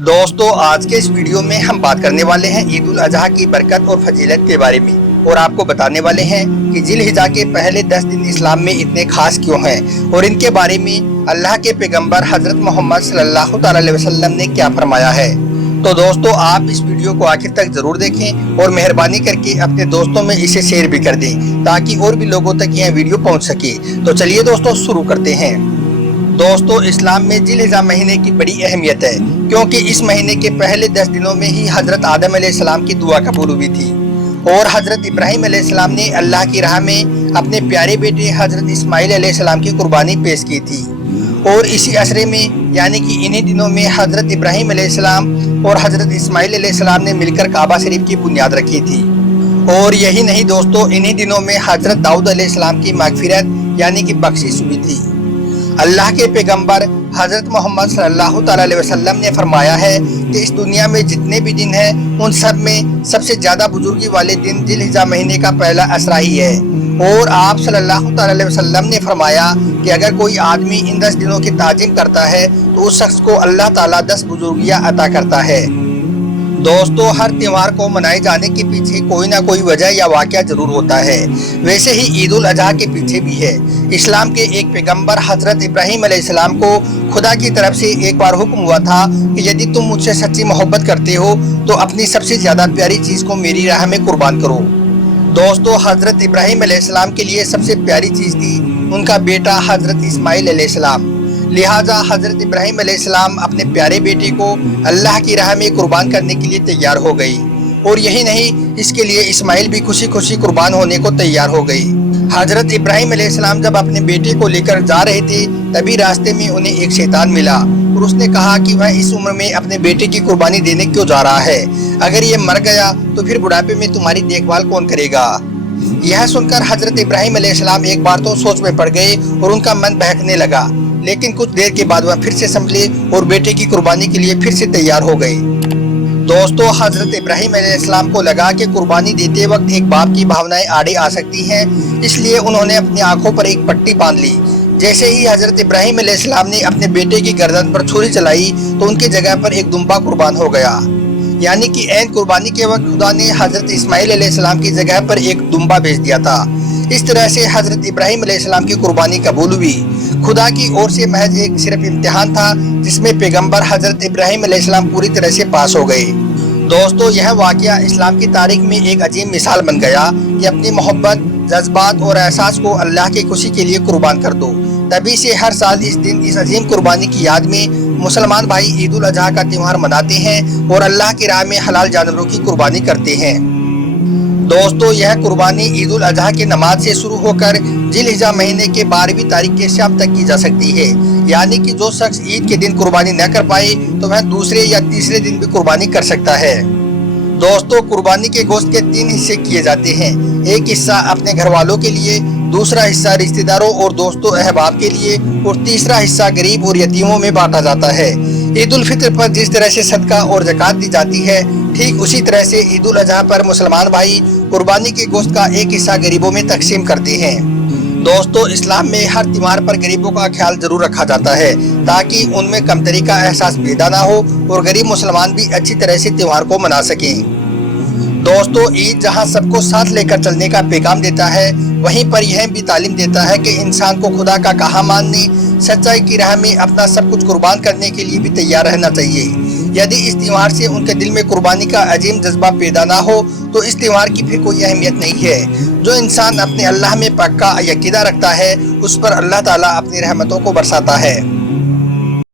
दोस्तों आज के इस वीडियो में हम बात करने वाले हैं ईद उल अजहा की बरकत और फजीलत के बारे में और आपको बताने वाले हैं कि जिलहिजा के पहले 10 दिन इस्लाम में इतने खास क्यों हैं और इनके बारे में अल्लाह के पैगंबर हजरत मोहम्मद सल्लल्लाहु अलैहि वसल्लम ने क्या फरमाया है। तो दोस्तों आप इस वीडियो को आखिर तक जरूर देखें और मेहरबानी करके अपने दोस्तों में इसे शेयर भी कर दें ताकि और भी लोगों तक यह वीडियो पहुँच सके। तो चलिए दोस्तों शुरू करते हैं। दोस्तों इस्लाम में जिलहिजा महीने की बड़ी अहमियत है क्योंकि इस महीने के पहले 10 दिनों में ही हजरत आदम अलैहिस्सलाम की दुआ कबूल हुई थी और हजरत इब्राहिम अलैहिस्सलाम ने अल्लाह की राह में अपने प्यारे बेटे हजरत इस्माइल अलैहिस्सलाम की कुर्बानी पेश की थी। और इसी असरे में यानी कि इन्हीं दिनों में हजरत इब्राहिम अलैहिस्सलाम और हजरत इस्माइल अलैहिस्सलाम ने मिलकर काबा शरीफ की बुनियाद रखी थी। और यही नहीं दोस्तों, इन्हीं दिनों में हजरत दाऊद अलैहिस्सलाम की मगफिरत यानी कि बख्शिश हुई थी। अल्लाह के पैगंबर हजरत मोहम्मद सल्लल्लाहु अलैहि वसल्लम ने फरमाया है कि इस दुनिया में जितने भी दिन हैं उन सब में सबसे ज़्यादा बुजुर्गी वाले दिन जिलहिजा महीने का पहला असरा ही है। और आप सल्लल्लाहु अलैहि वसल्लम ने फरमाया कि अगर कोई आदमी इन 10 दिनों की ताज़ीम करता है तो उस शख्स को अल्लाह ताला 10 बुजुर्गियाँ अता करता है। दोस्तों हर त्यौहार को मनाए जाने के पीछे कोई ना कोई वजह या वाक़या जरूर होता है। वैसे ही ईद उल अजहा के पीछे भी है। इस्लाम के एक पैगंबर हजरत इब्राहिम अलैहिस्सलाम को खुदा की तरफ से एक बार हुक्म हुआ था कि यदि तुम मुझसे सच्ची मोहब्बत करते हो तो अपनी सबसे ज़्यादा प्यारी चीज़ को मेरी राह में कुर्बान करो। दोस्तों हजरत इब्राहिम अलैहिस्सलाम के लिए सबसे प्यारी चीज़ थी उनका बेटा हजरत इस्माइल अलैहिस्सलाम। लिहाजा हजरत इब्राहिम अलैहिस्सलाम अपने प्यारे बेटे को अल्लाह की राह में कुर्बान करने के लिए तैयार हो गई। और यही नहीं, इसके लिए इस्माइल भी खुशी खुशी कुर्बान होने को तैयार हो गई। हजरत इब्राहिम अलैहिस्सलाम जब अपने बेटे को लेकर जा रहे थे तभी रास्ते में उन्हें एक शैतान मिला और उसने कहा कि वह इस उम्र में अपने बेटे की कुर्बानी देने क्यों जा रहा है। अगर ये मर गया तो फिर बुढ़ापे में तुम्हारी देखभाल कौन करेगा। यह सुनकर हजरत इब्राहिम अलैहिस्सलाम एक बार तो सोच में पड़ गए और उनका मन बहकने लगा, लेकिन कुछ देर के बाद वह फिर से संभले और बेटे की कुर्बानी के लिए फिर से तैयार हो गए। दोस्तों हजरत इब्राहिम अलैहिस्सलाम को लगा कि कुर्बानी देते वक्त एक बाप की भावनाएं आड़े आ सकती हैं, इसलिए उन्होंने अपनी आंखों पर एक पट्टी बांध ली। जैसे ही हजरत इब्राहिम अलैहिस्सलाम ने अपने बेटे की गर्दन पर छुरी चलाई तो उनकी जगह पर एक दुम्बा कुर्बान हो गया। यानी कि ऐन कुर्बानी के वक्त खुदा ने हजरत इस्माइल अलैहिस्सलाम की जगह पर एक दुम्बा भेज दिया था। इस तरह से हजरत इब्राहिम अलैहिस्सलाम की कुर्बानी कबूल हुई। खुदा की ओर से महज एक सिर्फ इम्तिहान था जिसमें पैगंबर हजरत इब्राहिम अलैहिस्सलाम पूरी तरह से पास हो गए। दोस्तों यह वाक़या इस्लाम की तारीख में एक अजीम मिसाल बन गया कि अपनी मोहब्बत, जज्बात और एहसास को अल्लाह की खुशी के लिए कुर्बान कर दो। तभी से हर साल इस दिन इस अजीम कुर्बानी की याद में मुसलमान भाई ईद उल अजहा का त्यौहार मनाते हैं और अल्लाह की राह में हलाल जानवरों की कुर्बानी करते हैं। दोस्तों यह कुर्बानी ईद उल अजहा की नमाज से शुरू होकर जिलहिजा महीने के 12वीं तारीख के शाम तक की जा सकती है। यानी कि जो शख्स ईद के दिन कुर्बानी न कर पाए तो वह दूसरे या तीसरे दिन भी कुर्बानी कर सकता है। दोस्तों कुर्बानी के गोश्त के 3 हिस्से किए जाते हैं। एक हिस्सा अपने घर वालों के लिए, दूसरा हिस्सा रिश्तेदारों और दोस्तों अहबाब के लिए और तीसरा हिस्सा गरीब और यतीमों में बांटा जाता है। ईद उल फितर पर जिस तरह से सदका और ज़कात दी जाती है ठीक उसी तरह से ईद उल अजहा पर मुसलमान भाई कुर्बानी के गोश्त का एक हिस्सा गरीबों में तकसीम करते हैं। दोस्तों इस्लाम में हर त्योहार पर गरीबों का ख्याल जरूर रखा जाता है ताकि उनमें कमतरी का एहसास पैदा ना हो और गरीब मुसलमान भी अच्छी तरह से त्योहार को मना सकें। दोस्तों ईद जहां सबको साथ लेकर चलने का पैगाम देता है वहीं पर यह भी तालीम देता है कि इंसान को खुदा का कहा मानने, सच्चाई की राह में अपना सब कुछ कुर्बान करने के लिए भी तैयार रहना चाहिए। यदि इस त्यौहार से उनके दिल में कुर्बानी का अजीम जज्बा पैदा ना हो तो इस त्यौहार की फिर कोई अहमियत नहीं है। जो इंसान अपने अल्लाह में पक्का यकीदा रखता है उस पर अल्लाह ताला अपनी रहमतों को बरसाता है।